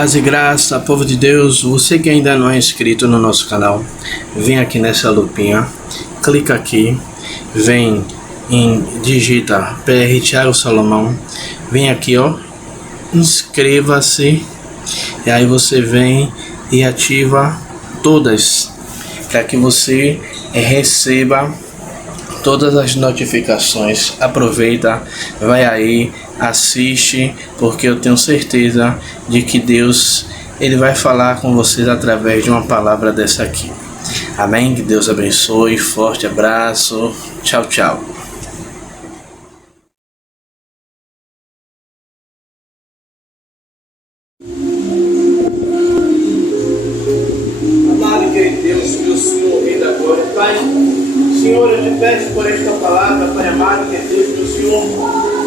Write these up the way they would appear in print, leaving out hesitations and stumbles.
Paz e graça, povo de Deus, você que ainda não é inscrito no nosso canal, vem aqui nessa lupinha, clica aqui, vem em digita PR Thiago Salomão, vem aqui ó, inscreva-se, e aí você vem e ativa todas, para que você receba todas as notificações. Aproveita, vai aí, assiste, porque eu tenho certeza de que Deus, Ele vai falar com vocês através de uma palavra dessa aqui. Amém? Que Deus abençoe, forte abraço, tchau, tchau. Amado e querido Deus, meu Senhor, Rei da Glória, Pai, Senhor, eu te peço por esta palavra, Pai amado, que Deus, meu Senhor,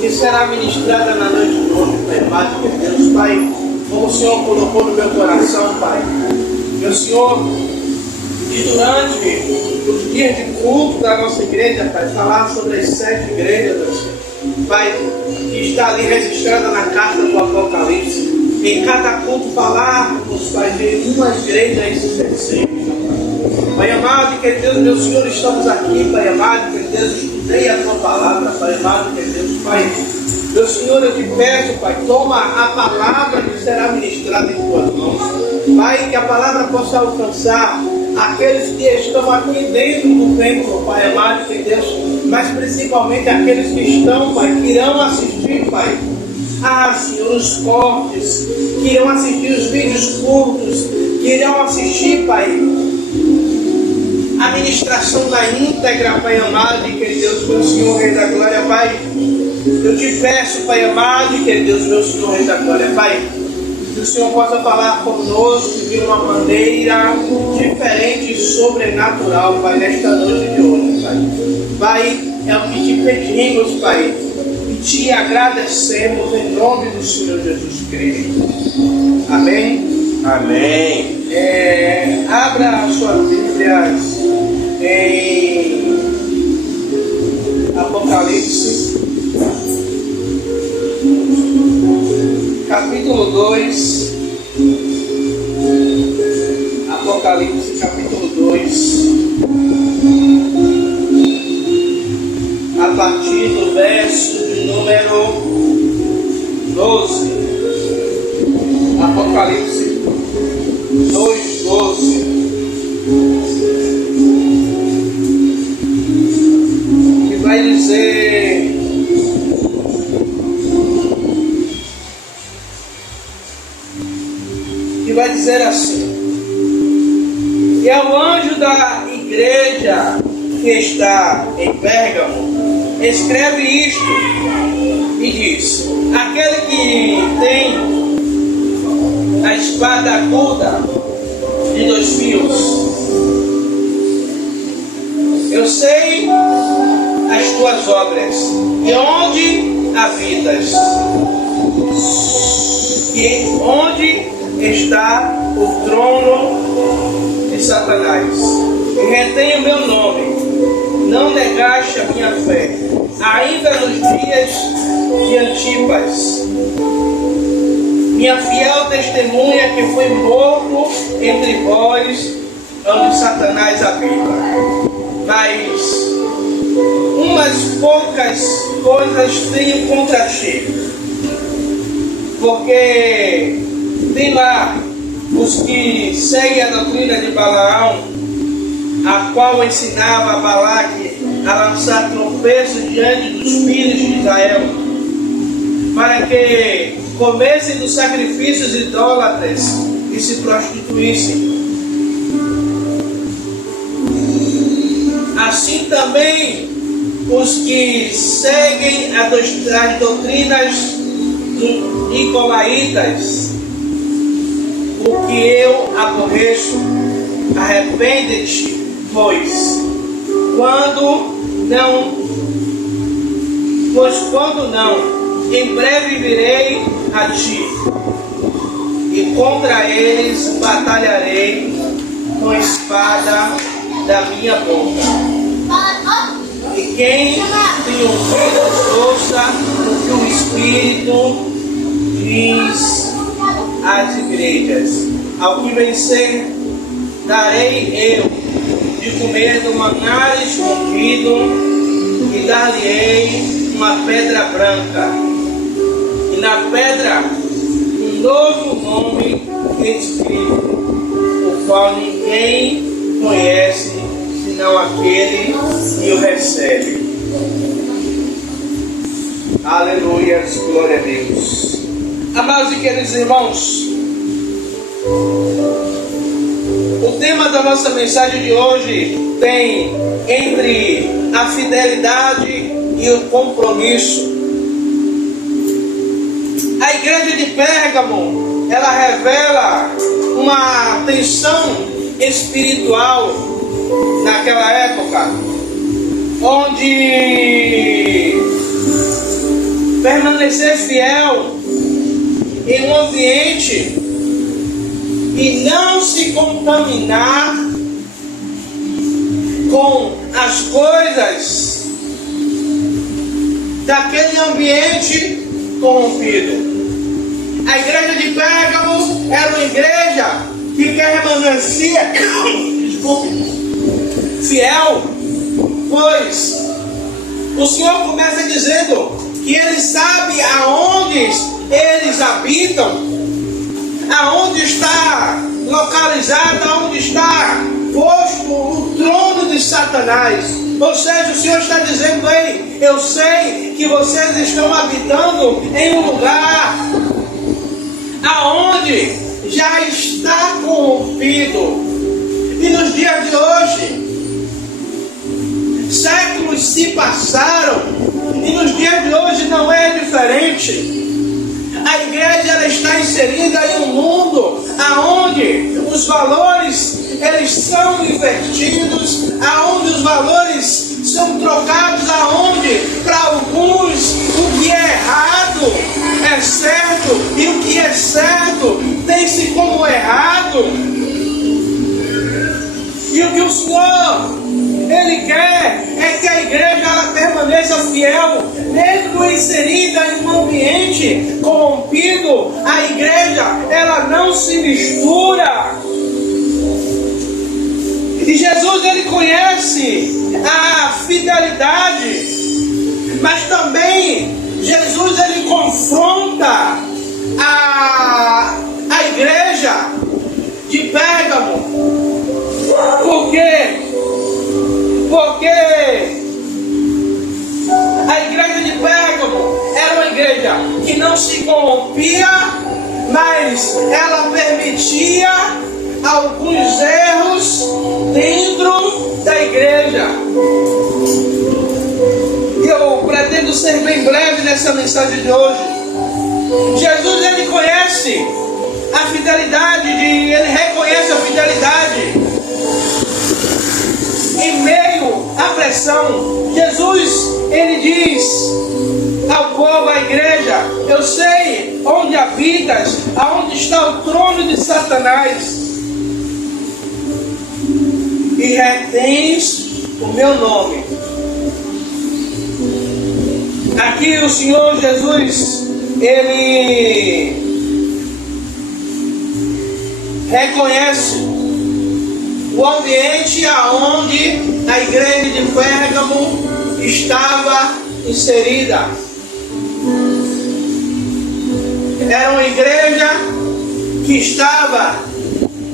que será ministrada na noite de hoje, Pai amado, que Deus, Pai, como o Senhor colocou no meu coração, Pai, meu Senhor, e durante os dias de culto da nossa igreja, Pai, falar sobre as 7 igrejas, Pai, que está ali registrada na carta do Apocalipse, em cada culto falarmos, Pai, de uma igreja específica. Pai amado, que Deus, meu Senhor, estamos aqui, Pai amado, que Deus, estudei a tua palavra, Pai amado, que Deus, Pai, meu Senhor, eu te peço, Pai, toma a palavra que será ministrada em tuas mãos, Pai, que a palavra possa alcançar aqueles que estão aqui dentro do templo, Pai amado, que Deus, mas principalmente aqueles que estão, Pai, que irão assistir, Pai, Senhor, os cortes, que irão assistir os vídeos curtos, que irão assistir, Pai, a ministração da íntegra, Pai amado, e que Deus, meu Senhor, Rei da Glória, Pai, eu te peço, Pai amado, e que Deus, meu Senhor, Rei da Glória, Pai, que o Senhor possa falar conosco de uma maneira diferente e sobrenatural, Pai, nesta noite de hoje, Pai. Pai, é o que te pedimos, Pai, e te agradecemos em nome do Senhor Jesus Cristo. Amém? Amém. Abra as suas Bíblias em Apocalipse, capítulo 2. Apocalipse, capítulo 2. A partir do verso de número 12. Apocalipse 2:12. Que vai dizer: assim: e ao anjo da igreja que está em Pérgamo, escreve isto e diz: aquele que tem a espada aguda de 2 fios, eu sei as tuas obras e onde habitas, e onde está o trono de Satanás, e retém o meu nome, não negaste a minha fé, ainda nos dias de Antipas, minha fiel testemunha, que foi morto entre vós, onde Satanás habita. Mas umas poucas coisas tenho contra ti, porque tem lá os que seguem a doutrina de Balaão, a qual ensinava a Balaque a lançar tropeços diante dos filhos de Israel, para que comessem dos sacrifícios idólatras e se prostituíssem. Assim também os que seguem as doutrinas dos nicolaítas, o que eu aborreço, arrepende-te, pois quando não, em breve virei a ti, e contra eles batalharei com a espada da minha boca. E quem tem ouvidos, ouça o que o Espírito diz as igrejas. Ao que vencer, darei eu de comer do maná escondido e dar-lhe-ei uma pedra branca. E na pedra um novo nome escrito, o qual ninguém conhece, senão aquele que o recebe. Aleluia, glória a Deus. Amados e queridos irmãos, o tema da nossa mensagem de hoje tem entre a fidelidade e o compromisso. A igreja de Pérgamo, ela revela uma tensão espiritual naquela época, onde permanecer fiel em um ambiente e não se contaminar com as coisas daquele ambiente corrompido. A igreja de Pérgamo era uma igreja que permanecia fiel, pois o Senhor começa dizendo que Ele sabe aonde eles habitam, aonde está localizado, aonde está posto o trono de Satanás. Ou seja, o Senhor está dizendo: ei, eu sei que vocês estão habitando em um lugar aonde já está corrompido. E nos dias de hoje, séculos se passaram, e nos dias de hoje não é diferente. A igreja ela está inserida em um mundo aonde os valores eles são invertidos, aonde os valores são trocados, aonde para alguns o que é errado é certo e o que é certo tem-se como errado. E o que o Senhor Ele quer é que a igreja ela permaneça fiel, mesmo inserida em um ambiente corrompido. A igreja ela não se mistura. E Jesus ele conhece a fidelidade, mas também Jesus ele confronta a igreja de Pérgamo. Por quê? Porque a igreja de Pérgamo era uma igreja que não se corrompia, mas ela permitia alguns erros dentro da igreja. E eu pretendo ser bem breve nessa mensagem de hoje. Jesus ele conhece a fidelidade, ele reconhece a fidelidade em meio à pressão. Jesus ele diz ao povo, à igreja: eu sei onde habitas, aonde está o trono de Satanás, e retens o meu nome. Aqui o Senhor Jesus ele reconhece o ambiente aonde a igreja de Pérgamo estava inserida. Era uma igreja que estava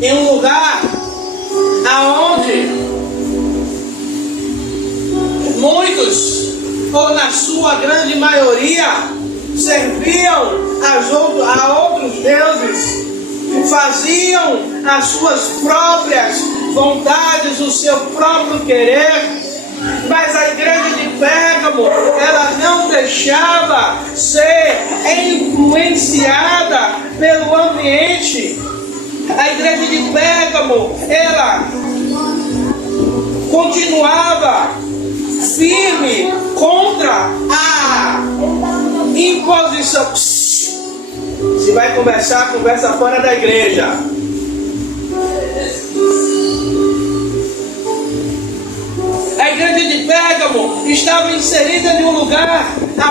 em um lugar aonde muitos, ou na sua grande maioria, serviam a outros deuses, faziam as suas próprias vontades, o seu próprio querer. Mas a igreja de Pérgamo, ela não deixava ser influenciada pelo ambiente. A igreja de Pérgamo, ela continuava firme contra a imposição. Se vai conversar, conversa fora da igreja. A igreja de Pérgamo estava inserida em um lugar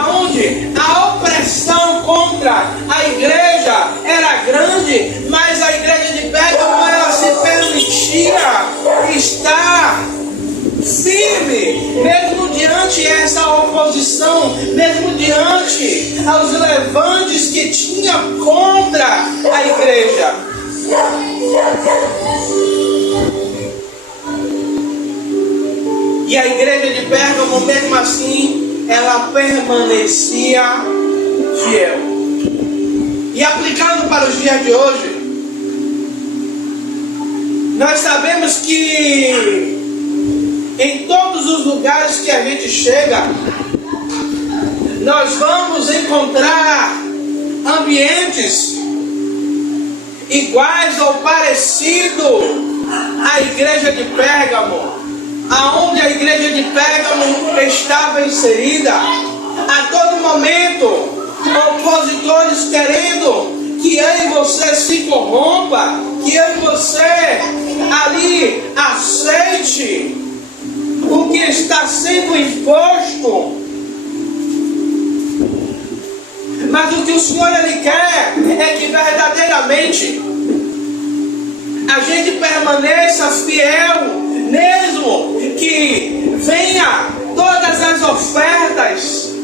onde a opressão contra a igreja era grande grande, mas a igreja de Pérgamo, ela se permitia estar firme, mesmo diante essa oposição, mesmo diante aos levantes que tinha contra a igreja. E a igreja de Pérgamo, mesmo assim, ela permanecia fiel. E aplicando para os dias de hoje, nós sabemos que em todos os lugares que a gente chega, nós vamos encontrar ambientes iguais ou parecidos à igreja de Pérgamo, aonde a igreja de Pérgamo estava inserida. A todo momento, opositores querendo que eu e você se corrompa, que eu e você ali aceite o que está sendo imposto. Mas o que o Senhor ele quer é que verdadeiramente a gente permaneça fiel, mesmo que venha todas as ofertas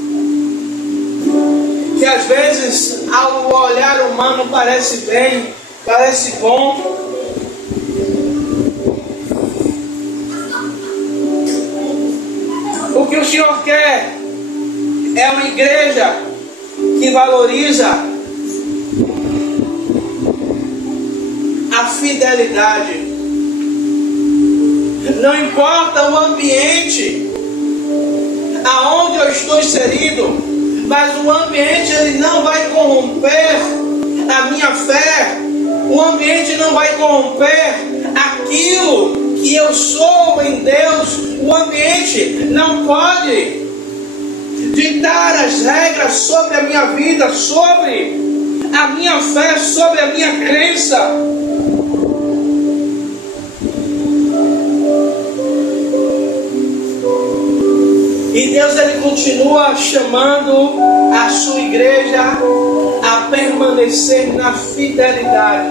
que às vezes ao olhar humano parece bem, parece bom. O que o Senhor quer é uma igreja que valoriza a fidelidade. Não importa o ambiente aonde eu estou inserido, mas o ambiente ele não vai corromper a minha fé. O ambiente não vai corromper aquilo que eu sou em Deus. O ambiente não pode ditar as regras sobre a minha vida, sobre a minha fé, sobre a minha crença. E Deus ele continua chamando a sua igreja a permanecer na fidelidade.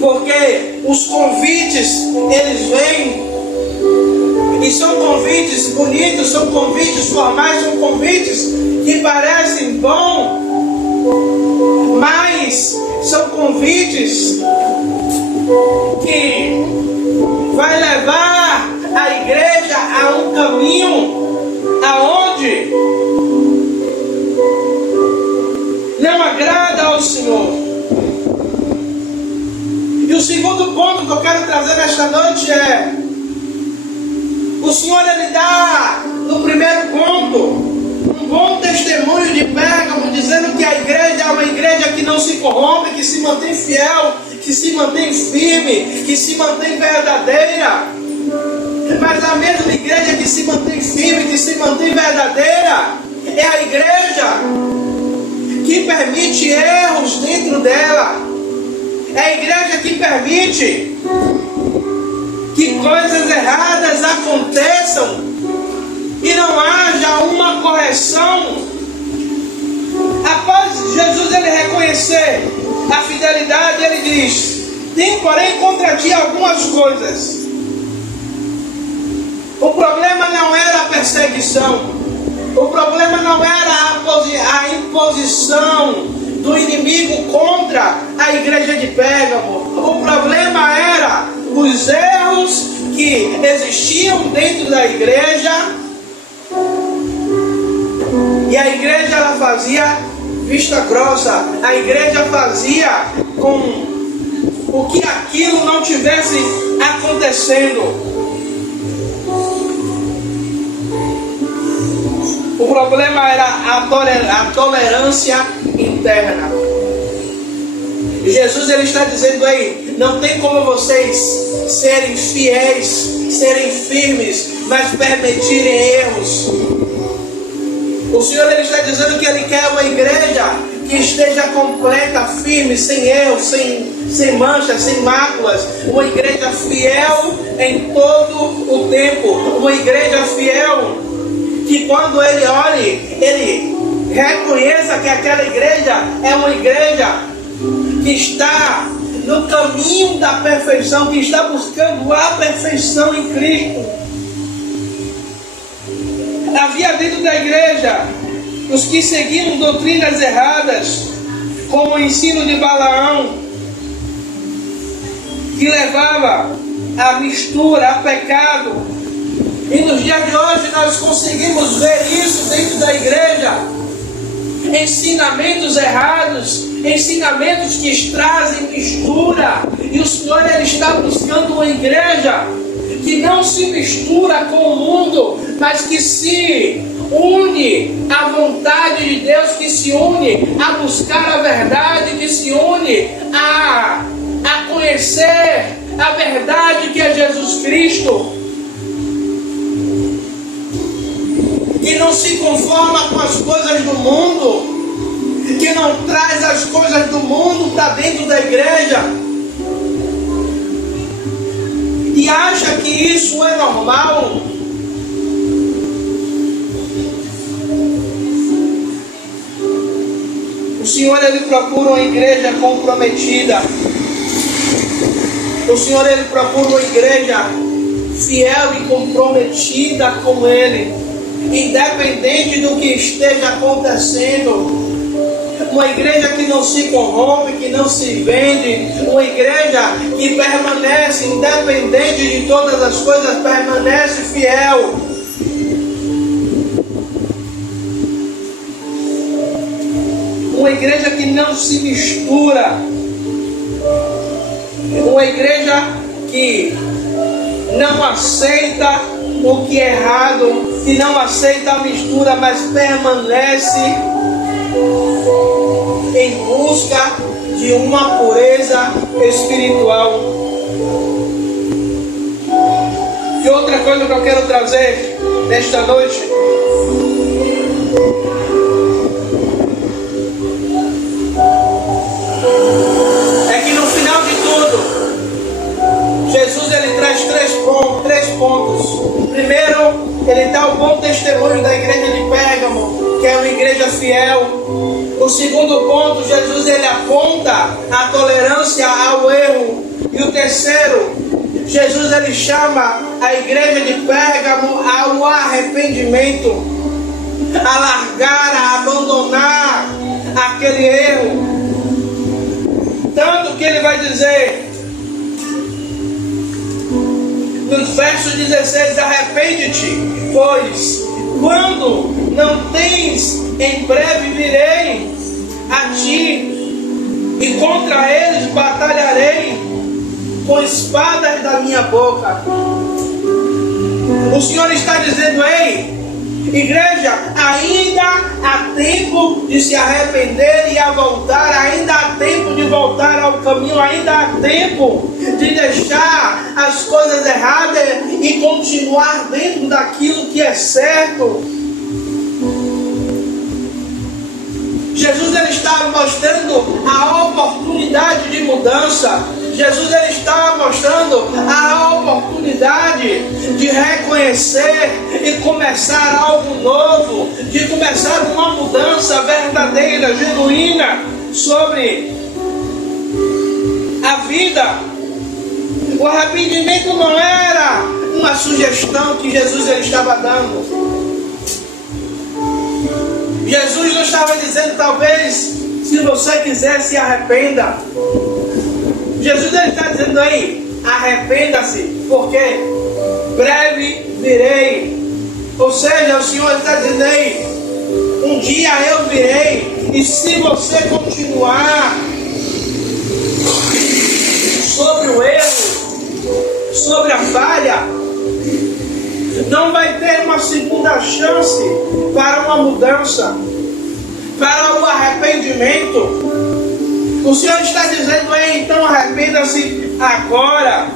Porque os convites, eles vêm e são convites bonitos, são convites formais, são convites que parecem bons, mas são convites que vai levar a igreja a um caminho aonde não agrada ao Senhor. E o segundo ponto que eu quero trazer nesta noite é: o Senhor ele dá no primeiro ponto um bom testemunho de Pérgamo, dizendo que a igreja é uma igreja que não se corrompe, que se mantém fiel, que se mantém firme, que se mantém verdadeira. Mas a mesma igreja que se mantém firme, que se mantém verdadeira, é a igreja que permite erros dentro dela. É a igreja que permite que coisas erradas aconteçam e não haja uma correção. Após Jesus ele reconhecer a fidelidade, ele diz: tem porém contra ti algumas coisas. O problema não era a perseguição, o problema não era a imposição do inimigo contra a igreja de Pérgamo. O problema era os erros que existiam dentro da igreja, e a igreja ela fazia vista grossa, a igreja fazia com o que aquilo não tivesse acontecendo. O problema era a tolerância interna. Jesus ele está dizendo aí: não tem como vocês serem fiéis, serem firmes, mas permitirem erros. O Senhor ele está dizendo que ele quer uma igreja que esteja completa, firme, sem erros, sem manchas, sem máculas. Uma igreja fiel em todo o tempo. Uma igreja fiel que quando ele olhe, ele Reconheça que aquela igreja é uma igreja que está no caminho da perfeição, que está buscando a perfeição em Cristo. Havia dentro da igreja os que seguiam doutrinas erradas, como o ensino de Balaão, que levava à mistura, a pecado. E nos dias de hoje nós conseguimos ver isso dentro da igreja. Ensinamentos errados, ensinamentos que trazem mistura. E o Senhor ele está buscando uma igreja que não se mistura com o mundo, mas que se une à vontade de Deus, que se une a buscar a verdade, que se une a conhecer a verdade que é Jesus Cristo, que não se conforma com as coisas do mundo, que não traz as coisas do mundo para dentro da igreja e acha que isso é normal. O Senhor ele procura uma igreja comprometida. O Senhor ele procura uma igreja fiel e comprometida com Ele, independente do que esteja acontecendo. Uma igreja que não se corrompe, que não se vende. Uma igreja que permanece, independente de todas as coisas, permanece fiel. Uma igreja que não se mistura. Uma igreja que não aceita o que é errado, que não aceita a mistura, mas permanece em busca de uma pureza espiritual. E outra coisa que eu quero trazer nesta noite é que no final de tudo, Jesus ele traz três pontos. Primeiro, ele dá o bom testemunho da igreja de Pérgamo, que é uma igreja fiel. O segundo ponto, Jesus ele aponta a tolerância ao erro. E o terceiro, Jesus ele chama a igreja de Pérgamo ao arrependimento, a largar, a abandonar aquele erro. Tanto que ele vai dizer nos versos 16: arrepende-te, pois quando não tens, em breve virei a ti, e contra eles batalharei com espadas da minha boca. O Senhor está dizendo: ei, igreja, ainda há tempo de se arrepender e a voltar, ainda há tempo de voltar ao caminho, ainda há tempo de deixar as coisas erradas e continuar dentro daquilo que é certo. Jesus ele estava mostrando a oportunidade de mudança. Jesus ele estava mostrando a oportunidade de reconhecer e começar algo novo, de começar uma mudança verdadeira, genuína sobre a vida. O arrependimento não era uma sugestão que Jesus ele estava dando. Jesus não estava dizendo: talvez, se você quiser, se arrependa. Jesus ele está dizendo: aí, arrependa-se, porque breve virei. Ou seja, o Senhor está dizendo: aí, um dia eu virei. E se você continuar sobre o erro, sobre a falha, não vai ter uma segunda chance para uma mudança, para o arrependimento. O Senhor está dizendo: ei, então arrependa-se agora.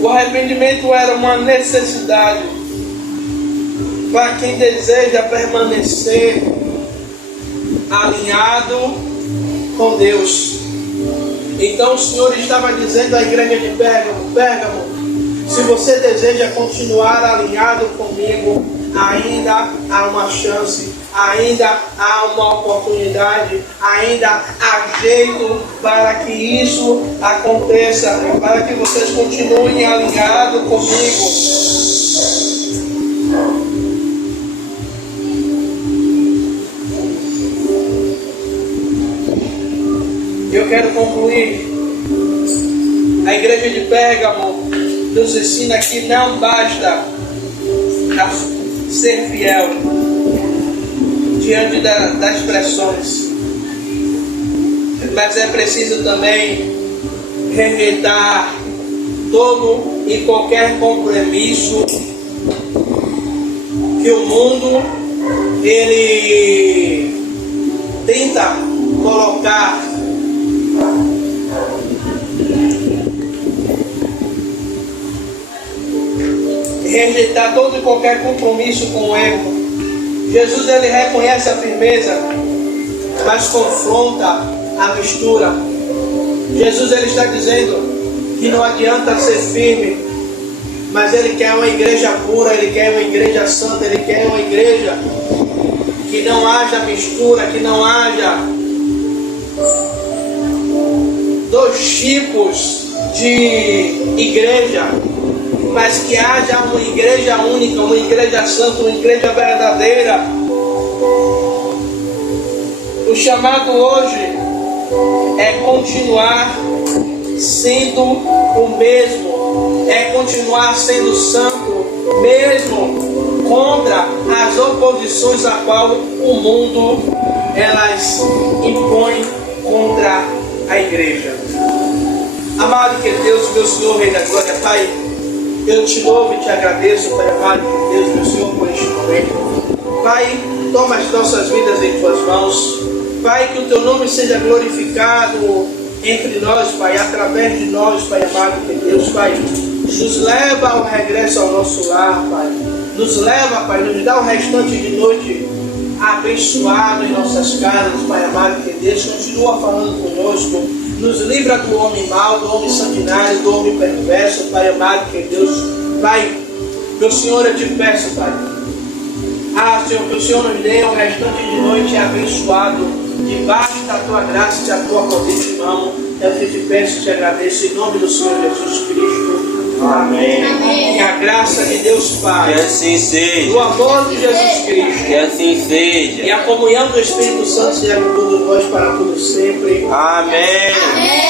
O arrependimento era uma necessidade para quem deseja permanecer alinhado com Deus. Então o Senhor estava dizendo à igreja de Pérgamo: Se você deseja continuar alinhado comigo, ainda há uma chance, ainda há uma oportunidade, ainda há jeito para que isso aconteça, para que vocês continuem alinhados comigo. Eu quero concluir. A igreja de Pérgamo nos ensina que não basta ser fiel diante das pressões, mas é preciso também rejeitar todo e qualquer compromisso que o mundo ele tenta colocar rejeitar todo e qualquer compromisso com o erro. Jesus ele reconhece a firmeza, mas confronta a mistura. Jesus ele está dizendo que não adianta ser firme, mas ele quer uma igreja pura, ele quer uma igreja santa, ele quer uma igreja que não haja mistura, que não haja dois tipos de igreja, mas que haja uma igreja única, uma igreja santa, uma igreja verdadeira. O chamado hoje é continuar sendo o mesmo, é continuar sendo santo, mesmo contra as oposições a qual o mundo elas impõe contra a igreja. Amado que Deus, meu Senhor, Rei da Glória, Pai, eu te louvo e te agradeço, Pai amado, Deus, meu Senhor, por este momento. Pai, toma as nossas vidas em tuas mãos. Pai, que o teu nome seja glorificado entre nós, Pai, através de nós, Pai amado, que Deus, Pai, nos leva ao regresso ao nosso lar, Pai. Nos leva, Pai, nos dá o restante de noite abençoado em nossas casas, Pai amado, que Deus continua falando conosco. Nos livra do homem mau, do homem sanguinário, do homem perverso, Pai amado, que Deus, Pai, meu Senhor, eu te peço, Pai. Senhor, que o Senhor nos dê o restante de noite abençoado, debaixo da tua graça e da tua potente mão. É o que eu te peço e te agradeço, em nome do Senhor Jesus Cristo. Amém. Amém. Que a graça de Deus Pai, que assim seja, o amor de Jesus Cristo, que assim seja, e a comunhão do Espírito Santo seja com todos nós para tudo sempre. Amém. Amém.